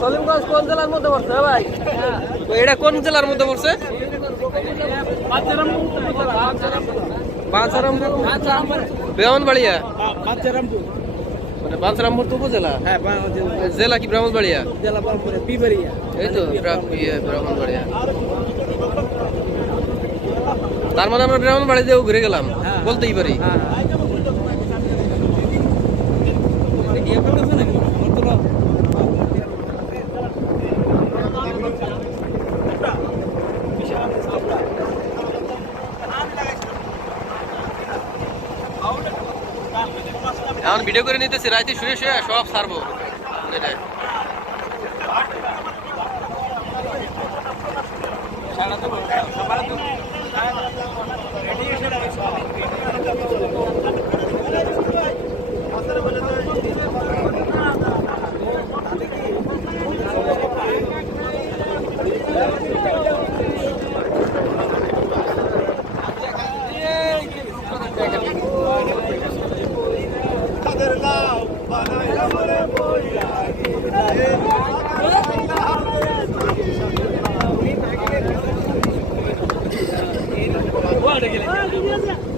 সলিমগঞ্জ কোন জেলার মধ্যে পড়ছে ভাই? তো এটা কোন জেলার মধ্যে পড়ছে? বাঞ্ছারামপুর ব্রাহ্মণবাড়িয়া? বাচ্চারামপুর মানে বাঞ্ছারামপুর তো উপজেলা? হ্যাঁ জেলা কি ব্রাহ্মণবাড়িয়া? জেলা পিবাড়িয়া। এই তো ইয়ে, ব্রাহ্মণবাড়িয়া। তার মানে আমরা ব্রাহ্মণবাড়ি দিয়েও ঘুরে গেলাম হ্যাঁ। বলতেই পারি। হ্যাঁ। ভিডিও করে নিতেছি রাইতে শুয়ে শুয়ে সব সারবো। এটা Gracias.